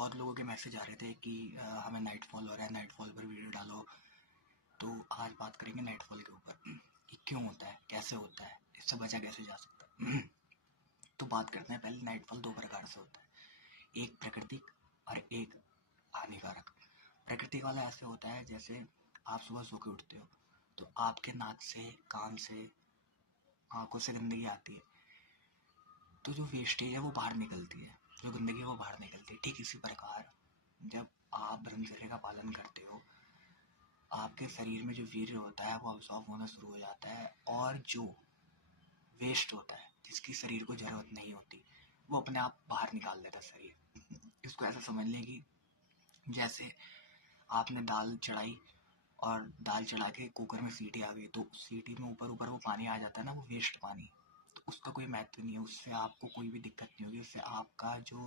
बहुत लोगों के मैसेज आ रहे थे कि हमें नाइटफॉल हो रहा है, नाइटफॉल पर वीडियो डालो। तो आज बात करेंगे नाइटफॉल के ऊपर कि क्यों होता है, कैसे होता है, इससे बचा कैसे जा सकता है। तो बात करते हैं पहले। नाइटफॉल दो प्रकार से होता है, एक प्राकृतिक और एक हानिकारक। प्राकृतिक वाला ऐसे होता है जैसे आप सुबह सो के उठते हो तो आपके नाक से, कान से, आंखों से गंदगी आती है, तो जो वेस्टेज है वो बाहर निकलती है, जो गंदगी है वो बाहर निकलती है। ठीक इसी प्रकार जब आप ब्रह्मचर्य का पालन करते हो, आपके शरीर में जो वीर्य होता है वो अब्सॉर्ब होना शुरू हो जाता है, और जो वेस्ट होता है जिसकी शरीर को जरूरत नहीं होती वो अपने आप बाहर निकाल देता है शरीर। इसको ऐसा समझ लें कि जैसे आपने दाल चढ़ाई और दाल चढ़ा के कुकर में सीटी आ गई, तो सीटी में ऊपर ऊपर वो पानी आ जाता है ना, वो वेस्ट पानी, तो उसका कोई महत्व नहीं है, उससे आपको कोई भी दिक्कत नहीं होगी, उससे आपका जो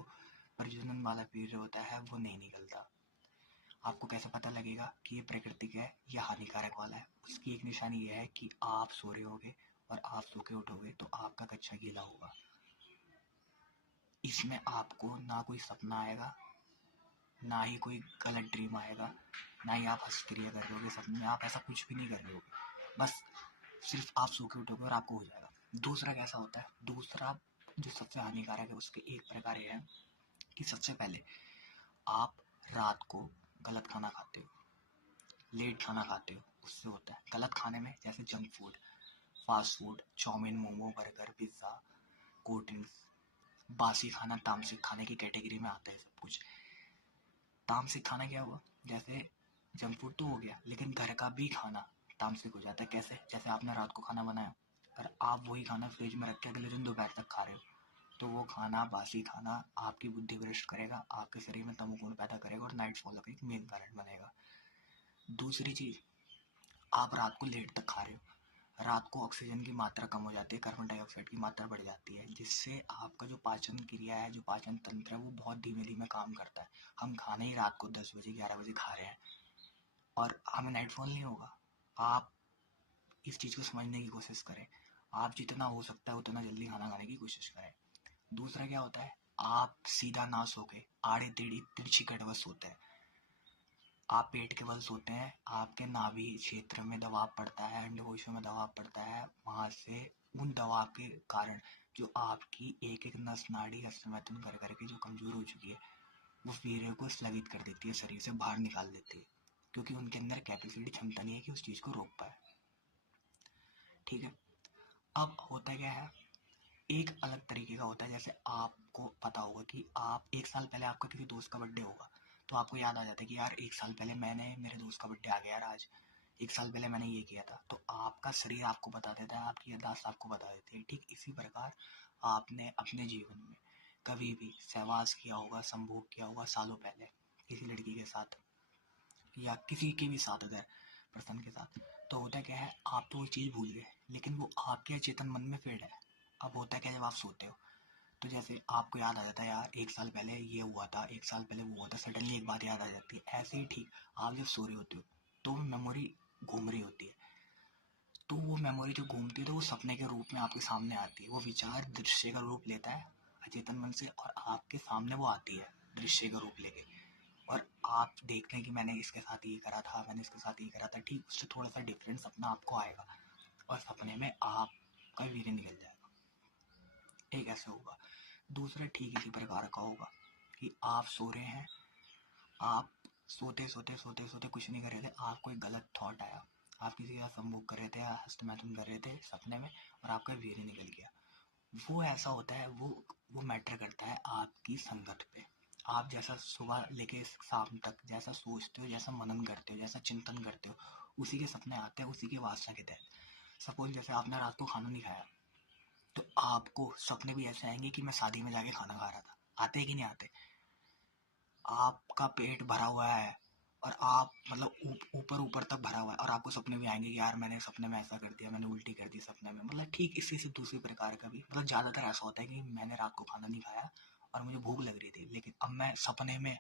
प्रजनन वाला पीरियड होता है वो नहीं निकलता। आपको कैसे पता लगेगा कि ये प्राकृतिक है या हानिकारक वाला है? उसकी एक निशानी ये है कि आप सो रहे होगे और आप सो के उठोगे तो आपका कच्चा गीला होगा। इसमें आपको ना कोई सपना आएगा, ना ही कोई गलत ड्रीम आएगा, ना ही आप हस्तक्रिया कर रहे होगे सपने में, आप ऐसा कुछ भी नहीं कर रहे होगे, बस सिर्फ आप सो के उठोगे और आपको हो जाएगा। दूसरा कैसा होता है? दूसरा जो सबसे हानिकारक है उसके एक प्रकार ये है कि सबसे पहले आप रात को गलत खाना खाते हो, लेट खाना खाते हो, उससे होता है। गलत खाने में जैसे junk food, fast food, chow mein, momo, burger, pizza, cold drinks, बासी खाना तामसिक खाने की कैटेगरी में आता है सब कुछ। तामसिक खाना क्या हुआ? जैसे जंक फूड तो हो गया, लेकिन घर का भी खाना तामसिक हो जाता है। कैसे? जैसे आपने रात को खाना बनाया और आप वही खाना फ्रिज में रख के अगले दिन दोपहर तक खा रहे हो, तो वो खाना, बासी खाना, आपकी बुद्धि भ्रष्ट करेगा, आपके शरीर में तमोगुण पैदा करेगा और नाइटफॉल का एक मेन कारण बनेगा। दूसरी चीज, आप रात को लेट तक खा रहे हो, रात को ऑक्सीजन की मात्रा कम हो जाती है, कार्बन डाइऑक्साइड की मात्रा बढ़ जाती है, जिससे आपका जो पाचन क्रिया है, जो पाचन तंत्र है, वो बहुत धीमे धीमे काम करता है। हम खाना ही रात को 10 बजे 11 बजे खा रहे हैं और हमें नाइटफॉल नहीं होगा। आप इस चीज़ को समझने की कोशिश करें। आप जितना हो सकता है उतना जल्दी खाना खाने की कोशिश करें। दूसरा क्या होता है? आप सीधा ना सो के आड़े टेढ़ी तिरछी कटवत सोते हैं। आप पेट के बल सोते हैं, आपके नाभि क्षेत्र में दबाव पड़ता है, अंडकोश में दबाव पड़ता है, वहां से उन दबाव के कारण जो आपकी एक एक नस नाड़ी हस्तमैथुन कर करके जो कमजोर हो चुकी है, वो वीर्य को स्थगित कर देती है, शरीर से बाहर निकाल देती है, क्योंकि उनके अंदर कैपेसिटी, क्षमता नहीं है कि उस चीज को रोक पाए। ठीक है। अब होता क्या है, एक अलग तरीके का होता है। जैसे आपको पता होगा कि आप एक साल पहले आपका किसी दोस्त का बर्थडे होगा, तो आपको याद आ जाता है कि यार एक साल पहले मैंने, मेरे दोस्त का बर्थडे आ गया यार आज, एक साल पहले मैंने ये किया था, तो आपका शरीर आपको बता देता है, आपकी याददाश्त आपको बता देती है। ठीक इसी प्रकार आपने अपने जीवन में कभी भी सहवास किया होगा, संभोग किया होगा सालों पहले किसी लड़की के साथ या किसी के भी साथ, अगर पर्सन के साथ, तो होता क्या है, आप तो वो चीज़ भूल गए, लेकिन वो आपके चेतन मन में फिर है। अब होता क्या है, जब आप सोते हो तो जैसे आपको याद आ जाता है यार एक साल पहले ये हुआ था, एक साल पहले वो हुआ था, सडनली एक बात याद आ जाती है। ऐसे ही ठीक आप जब सो रहे होते हो तो वो मेमोरी घूम रही होती है, तो वो मेमोरी जो घूमती है तो वो सपने के रूप में आपके सामने आती है, वो विचार दृश्य का रूप लेता है अचेतन मन से, और आपके सामने वो आती है दृश्य का रूप लेके, और आप देखते हैं कि मैंने इसके साथ ये करा था, मैंने इसके साथ ये करा था। ठीक उससे थोड़ा सा डिफरेंट सपना आपको आएगा और सपने में आपका वीर्य निकल जाएगा। एक ऐसे होगा। दूसरा ठीक इसी प्रकार का होगा कि आप सो रहे हैं, आप सोते सोते सोते सोते कुछ नहीं कर रहे थे, आपको एक गलत थॉट आया, आप किसी का संभोग कर रहे थे या हस्तमैथुन कर रहे थे सपने में और आपका वीर्य निकल गया। वो ऐसा होता है, वो मैटर करता है आपकी संगत पे। आप जैसा सुबह लेके शाम तक जैसा सोचते हो, जैसा मनन करते हो, जैसा चिंतन करते हो, उसी के सपने आते हैं, उसी के वासना के तहत। सपोज जैसे आपने रात को खाना नहीं खाया, तो आपको सपने भी ऐसे आएंगे कि मैं शादी में जाके खाना खा रहा था। आते हैं कि नहीं आते? आपका पेट भरा हुआ है और आप मतलब ऊपर ऊपर तक भरा हुआ है, और आपको सपने में आएंगे कि यार मैंने सपने में ऐसा कर दिया, मैंने उल्टी कर दी सपने में। मतलब ठीक इसी से दूसरी प्रकार का भी, मतलब ज्यादातर ऐसा होता है कि मैंने रात को खाना नहीं खाया और मुझे भूख लग रही थी, लेकिन अब मैं सपने में,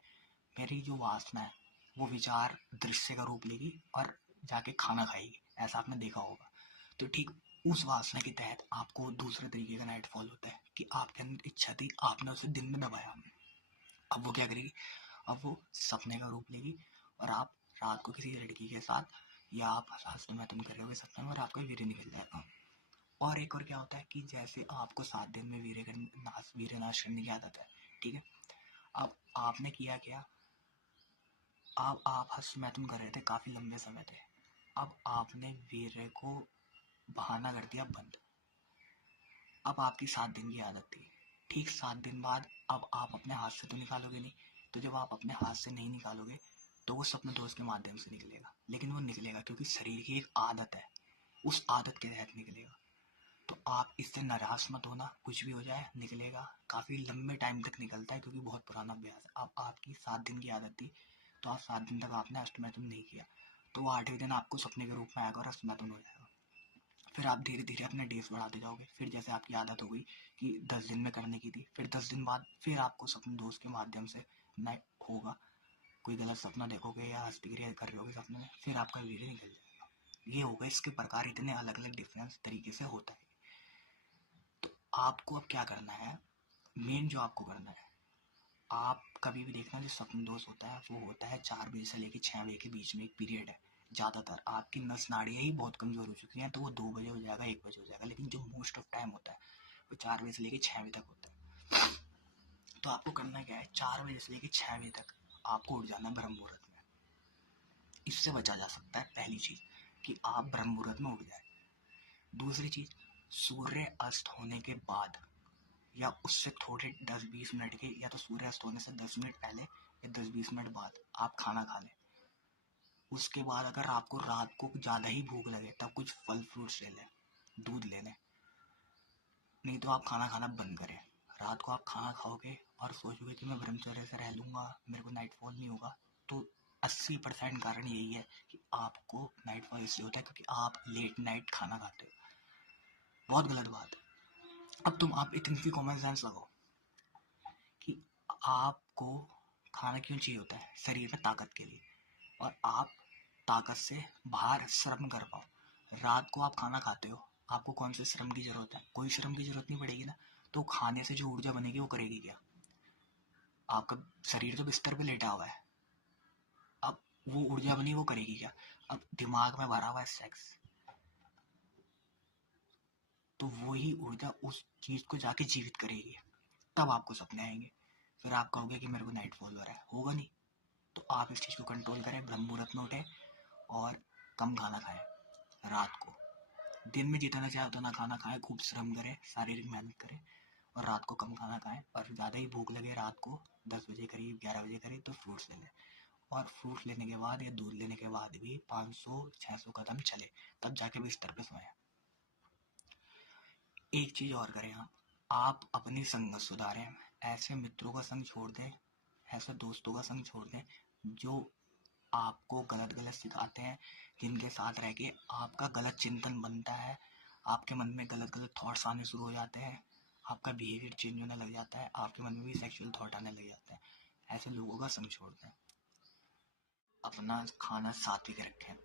मेरी जो वासना है वो विचार दृश्य का रूप लेगी और जाके खाना खाएगी। ऐसा आपने देखा होगा। तो ठीक उस वासना के तहत आपको दूसरे तरीके का नाइटफॉल होता है कि आपके अंदर इच्छा थी, आपने उसे दिन में दबाया, अब वो क्या करेगी, अब वो सपने का रूप लेगी और आप रात को किसी लड़की के साथ या आप हंसते मैथुन कर रहे हो सपने में और आपका वीर्य निकल जाएगा। और एक और क्या होता है कि जैसे आपको 7 दिन में वीर्य नाश करने की आदत है, ठीक है। अब आपने किया क्या, आप हंस मैथुन कर रहे थे काफी लंबे समय थे, अब आपने वीर्य को बहाना कर दिया बंद। अब आपकी 7 दिन की आदत थी, ठीक 7 दिन बाद अब आप अपने हाथ से तो निकालोगे नहीं, तो जब आप अपने हाथ से नहीं निकालोगे तो वो सपने दोष के माध्यम से निकलेगा, लेकिन वो निकलेगा क्योंकि शरीर की एक आदत है, उस आदत के तहत निकलेगा। तो आप इससे नाराज मत होना, कुछ भी हो जाए निकलेगा, काफ़ी लंबे टाइम तक निकलता है क्योंकि बहुत पुराना अभ्यास है। अब आपकी 7 दिन की आदत थी तो आप 7 दिन तक आपने अष्टमैथुन नहीं किया, तो वो 8वें दिन आपको सपने के रूप में आएगा और अष्टमैथुन हो जाएगा। फिर आप धीरे धीरे अपने डेज बढ़ाते जाओगे, फिर जैसे आपकी आदत हो गई कि 10 दिन में करने की थी, फिर 10 दिन बाद फिर आपको सपने दोष के माध्यम से न होगा, कोई गलत सपना देखोगे या हस्तक्रिया कर रहे होगे सपने में, फिर आपका वीर्य निकल जाएगा। ये होगा, इसके प्रकार इतने अलग अलग डिफरेंस तरीके से होता है। तो आपको अब क्या करना है, मेन जो आपको करना है, आप कभी भी देखना जो सपन दोष होता है वो होता है 4 बजे से लेकर 6 बजे के बीच में एक पीरियड है। ज़्यादातर आपकी नस नाड़ियाँ ही बहुत कमज़ोर हो चुकी हैं तो वो 2 बजे हो जाएगा, 1 बजे हो जाएगा, लेकिन जो मोस्ट ऑफ टाइम होता है वो 4 बजे से लेकर 6 बजे तक होता है। तो आपको करना क्या है, 4 बजे से लेकर 6 बजे तक आपको उठ जाना ब्रह्म मुहूर्त में। इससे बचा जा सकता है, पहली चीज़ कि आप ब्रह्म मुहूर्त में उठ जाए। दूसरी चीज़, सूर्य अस्त होने के बाद या उससे थोड़े 10-20 मिनट के, या तो सूर्य अस्त होने से 10 मिनट पहले या 10-20 मिनट बाद आप खाना खा लें। उसके बाद अगर आपको रात को ज़्यादा ही भूख लगे तब कुछ फल फ्रूट्स ले लें, दूध ले लें, नहीं तो आप खाना खाना बंद करें। रात को आप खाना खाओगे और सोचोगे कि मैं ब्रह्मचर्य से रह लूँगा, मेरे को नाइटफॉल नहीं होगा, तो 80% कारण यही है कि आपको नाइटफॉल इसलिए होता है क्योंकि आप लेट नाइट खाना खाते हो। बहुत गलत बात है। अब तुम आप इतनी सी कॉमन सेंस लगाओ कि आपको खाना क्यों चाहिए होता है, शरीर में ताकत के लिए, और आप ताकत से बाहर श्रम कर पाओ। रात को आप खाना खाते हो, आपको कौन से श्रम की जरूरत है, कोई श्रम की जरूरत नहीं पड़ेगी ना, तो खाने से जो ऊर्जा बनेगी वो करेगी क्या, आपका शरीर तो बिस्तर पे लेटा हुआ है, अब वो ऊर्जा बनी वो करेगी क्या, अब दिमाग में भरा हुआ है सेक्स, तो वही ऊर्जा उस चीज को जाके जीवित करेगी, तब आपको सपने आएंगे। फिर आप कहोगे कि मेरे को नाइट फॉल हो रहा है, होगा नहीं। तो आप इस चीज़ को कंट्रोल करें, ब्रह्म मुहूर्त में उठें और कम खाना खाएं रात को। दिन में जितना चाहे उतना खाना खाएं, खूब श्रम करें, शारीरिक मेहनत करें, और रात को कम खाना खाएं। और ज़्यादा ही भूख लगे रात को 10 बजे करीब, 11 बजे करीब, तो फ्रूट्स ले लें, और फ्रूट्स लेने के बाद या दूध लेने के बाद भी 500-600 कदम चले, तब जाके बिस्तर पे सोएं। एक चीज़ और करें, आप अपनी संगत सुधारें, ऐसे मित्रों का संग छोड़ दें, ऐसे दोस्तों का संग छोड़ दें जो आपको गलत गलत सिखाते हैं, जिनके साथ रह के आपका गलत चिंतन बनता है, आपके मन में गलत गलत थॉट्स आने शुरू हो जाते हैं, आपका बिहेवियर चेंज होने लग जाता है, आपके मन में भी सेक्सुअल थॉट आने लग जाते हैं। ऐसे लोगों का संग छोड़ दें। अपना खाना सात्विक रखें।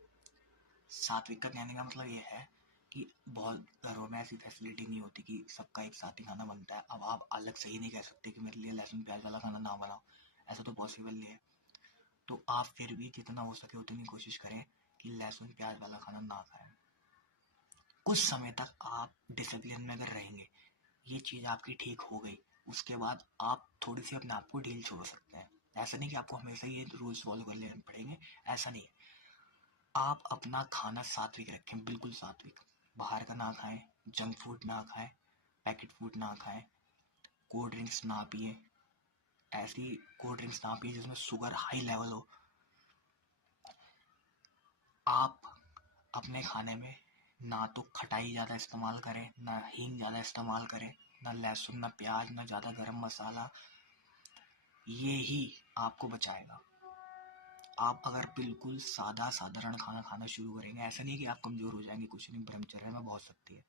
सात्विक का कहने का मतलब ये है कि बहुत घरों में ऐसी फैसिलिटी नहीं होती कि सबका एक साथ ही खाना बनता है। अब आप अलग से ही नहीं कह सकते कि मेरे लिए लहसुन प्याज वाला खाना ना बनाओ, ऐसा तो पॉसिबल नहीं है। तो आप फिर भी जितना हो सके उतनी कोशिश करें कि लहसुन प्याज वाला खाना ना खाएं। कुछ समय तक आप डिसिप्लिन में अगर रहेंगे, ये चीज़ आपकी ठीक हो गई, उसके बाद आप थोड़ी सी अपने आप को ढील छोड़ सकते हैं। ऐसा नहीं कि आपको हमेशा ये रूल्स फॉलो कर लेने पड़ेंगे, ऐसा नहीं है। आप अपना खाना सात्विक रखें, बिल्कुल सात्विक। बाहर का ना खाएं, जंक फूड ना खाएं, पैकेट फूड ना खाएं, कोल्ड ड्रिंक्स ना पिए, ऐसी कोल्ड ड्रिंक्स ना पिए जिसमें शुगर हाई लेवल हो। आप अपने खाने में ना तो खटाई ज़्यादा इस्तेमाल करें, ना हींग ज़्यादा इस्तेमाल करें, ना लहसुन, ना प्याज, ना ज़्यादा गरम मसाला, ये ही आपको बचाएगा। आप अगर बिल्कुल सादा साधारण खाना खाना शुरू करेंगे, ऐसा नहीं कि आप कमज़ोर हो जाएंगे, कुछ नहीं, ब्रह्मचर्य में बहुत सकती है।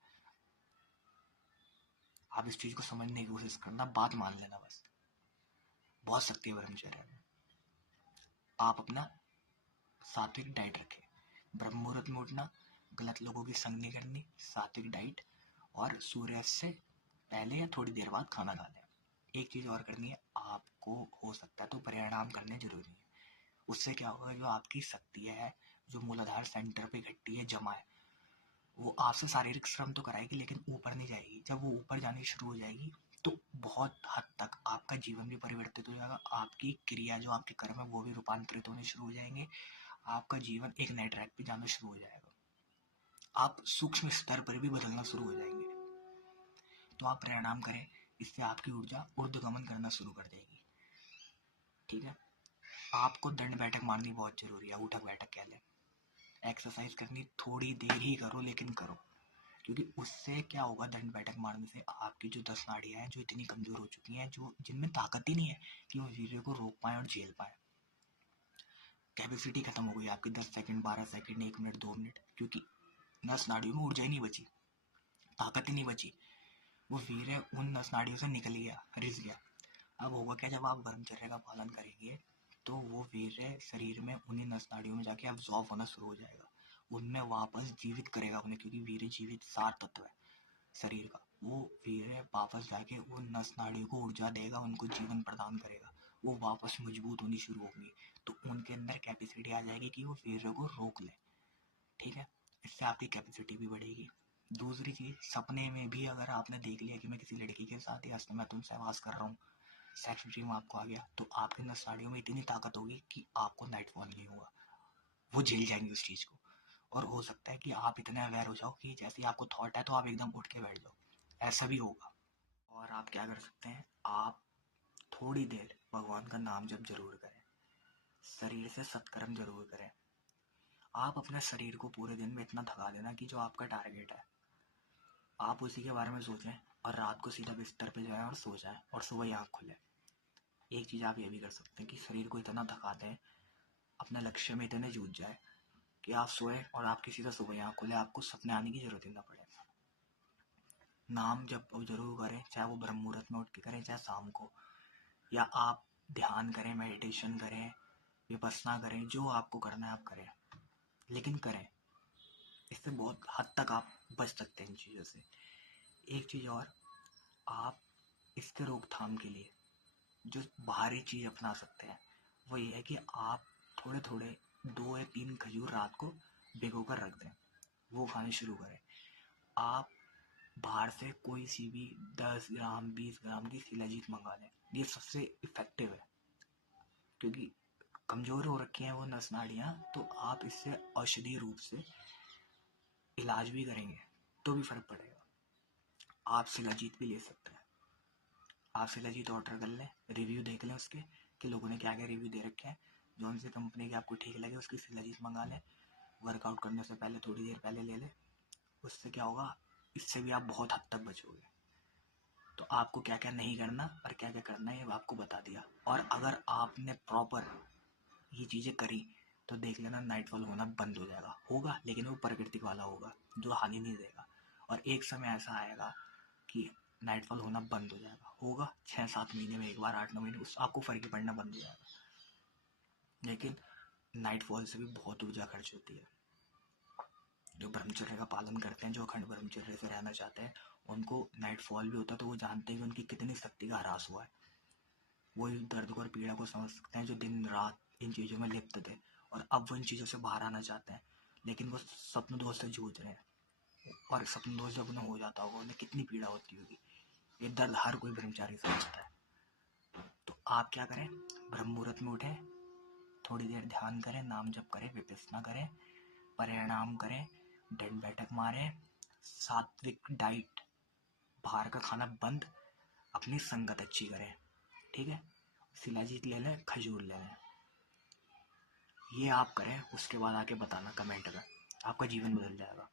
आप इस चीज़ को समझने की कोशिश करना, बात मान लेना बस, बहुत शक्ति है ब्रह्मचर्य में। आप अपना सात्विक डाइट रखें, ब्रह्म मुहूर्त में उठना, गलत लोगों की संग नहीं करनी, सात्विक डाइट, और सूर्यास्त से पहले या थोड़ी देर बाद खाना खा लें। एक चीज़ और करनी है, आपको हो सकता है, तो प्राणायाम करने जरूरी है। उससे क्या होगा, जो आपकी शक्तियाँ है, जो मूलाधार सेंटर पे इकट्ठी है, जमा है, वो आपसे शारीरिक श्रम तो कराएगी लेकिन ऊपर नहीं जाएगी। जब वो ऊपर जानी शुरू हो जाएगी तो बहुत हद तक आपका जीवन भी परिवर्तित हो जाएगा, आपकी क्रिया जो आपके कर्म है वो भी रूपांतरित होने शुरू हो जाएंगे, आपका जीवन एक नए ट्रैक पे जाना शुरू हो जाएगा, आप सूक्ष्म स्तर पर भी बदलना शुरू हो जाएंगे। तो आप प्राणायाम करें, इससे आपकी ऊर्जा ऊर्ध्वगमन करना शुरू कर देगी। ठीक है, आपको दंड बैठक मारनी बहुत जरूरी है, उठक बैठक कह लें। एक्सरसाइज करनी थोड़ी देर ही करो लेकिन करो, क्योंकि उससे क्या होगा, दंड बैठक मारने से आपकी जो 10 नाड़ियाँ हैं जो इतनी कमजोर हो चुकी हैं, जो जिनमें ताकत ही नहीं है कि वो वीर्य को रोक पाए और झेल पाए, कैपेसिटी खत्म हो गई आपकी 10 सेकंड 12 सेकंड 1 मिनट 2 मिनट, क्योंकि नस नाड़ियों में ऊर्जा ही नहीं बची, ताकत ही नहीं बची, वो वीर्य उन नस नाड़ियों से निकल गया, रिस गया। अब होगा क्या, जब आप ब्रह्मचर्य का पालन करेंगे तो वो वीर्य शरीर में उन्हीं नस नाड़ियों में जाके अब्जॉर्ब होना शुरू हो जाएगा, उनमें वापस जीवित करेगा उन्हें, क्योंकि वीर्य जीवित सार तत्व है शरीर का। वो वीर्य वापस जाके उन नस नाड़ियों को ऊर्जा देगा, उनको जीवन प्रदान करेगा, वो वापस मजबूत होनी शुरू होगी, तो उनके अंदर कैपेसिटी आ जाएगी कि वो वीर्य को रोक ले। ठीक है, इससे आपकी कैपेसिटी भी बढ़ेगी। दूसरी चीज, सपने में भी अगर आपने देख लिया कि मैं किसी लड़की के साथ या मैं तुमसे सहवास कर रहा हूँ, सेक्स ड्रीम आपको आ गया, तो आपके नस नाड़ियों में इतनी ताकत होगी कि आपको नाइटफॉल नहीं होगा, वो झेल जाएंगे उस चीज को। और हो सकता है कि आप इतने अवेयर हो जाओ कि जैसे ही आपको थॉट है तो आप एकदम उठ के बैठ जाओ, ऐसा भी होगा। और आप क्या कर सकते हैं, आप थोड़ी देर भगवान का नाम जप जरूर करें, शरीर से सत्कर्म जरूर करें। आप अपने शरीर को पूरे दिन में इतना थका देना कि जो आपका टारगेट है आप उसी के बारे में सोचें, और रात को सीधा बिस्तर पे जाएं और सो जाएं, और सुबह ही आँख खुले। एक चीज़ आप ये भी कर सकते हैं कि शरीर को इतना थका दें, अपने लक्ष्य में इतने जूझ जाए कि आप सोए और आपकी सीधा सुबह ही आँख खुले, आपको सपने आने की जरूरत ही ना पड़े। नाम जब जरूर करें, चाहे वो ब्रह्म मुहूर्त में उठ के करें, चाहे शाम को, या आप ध्यान करें, मेडिटेशन करें, विपස්සना करें, जो आपको करना है आप करें, लेकिन करें। इससे बहुत हद तक आप बच सकते हैं इन चीज़ों से। एक चीज़ और, आप इसके रोकथाम के लिए जो बाहरी चीज़ अपना सकते हैं वो ये है कि आप थोड़े थोड़े 2 या 3 खजूर रात को भिगो कर रख दें, वो खाने शुरू करें। आप बाहर से कोई सी भी 10 ग्राम 20 ग्राम की शिलाजीत मंगा लें, ये सबसे इफेक्टिव है, क्योंकि कमज़ोर हो रखी हैं वो नस नाड़ियाँ, तो आप इससे औषधीय रूप से इलाज भी करेंगे तो भी फर्क पड़ेगा। आप शिलाजीत भी ले सकते हैं, आप शिलाजीत ऑर्डर कर लें, रिव्यू देख लें उसके कि लोगों ने क्या क्या रिव्यू दे रखे हैं, जो सी कंपनी की आपको ठीक लगे उसकी शिलाजीत मंगा लें, वर्कआउट करने से पहले थोड़ी देर पहले ले लें। उससे क्या होगा, इससे भी आप बहुत हद तक बचोगे। तो आपको क्या क्या नहीं करना और क्या क्या करना है ये आपको बता दिया, और अगर आपने प्रॉपर ये चीज़ें करी तो देख लेना नाइटफॉल होना बंद हो जाएगा, होगा लेकिन वो प्राकृतिक वाला होगा जो हानि नहीं देगा। और एक समय ऐसा आएगा कि नाइटफॉल होना बंद हो जाएगा, होगा 6-7 महीने में एक बार, 8-9 महीने, उस आपको फर्क ही पड़ना बंद हो जाएगा। लेकिन नाइटफॉल से भी बहुत ऊर्जा खर्च होती है। जो ब्रह्मचर्य का पालन करते हैं, जो अखंड ब्रह्मचर्य से रहना चाहते हैं, उनको नाइटफॉल भी होता है तो वो जानते हैं कि उनकी कितनी शक्ति का ह्रास हुआ है। वो इस दर्द को और पीड़ा को समझ सकते हैं जो दिन रात इन चीज़ों में लिप्त थे, और अब वो इन चीज़ों से बाहर आना चाहते हैं, लेकिन वो स्वप्न दोष से जूझ रहे हैं। और स्वप्न दोष जब उन्हें हो जाता होगा उन्हें कितनी पीड़ा होती होगी, ये दर्द हर कोई ब्रह्मचारी समझता है। तो आप क्या करें, ब्रह्म मुहूर्त में उठें, थोड़ी देर ध्यान करें, नाम जप करें, विपස්සना करें, प्राणायाम करें, दंड बैठक मारें, सात्विक डाइट, बाहर का खाना बंद, अपनी संगत अच्छी करें। ठीक है, शिलाजीत ले लें, खजूर ले लें, ये आप करें, उसके बाद आके बताना कमेंट में, आपका जीवन बदल जाएगा।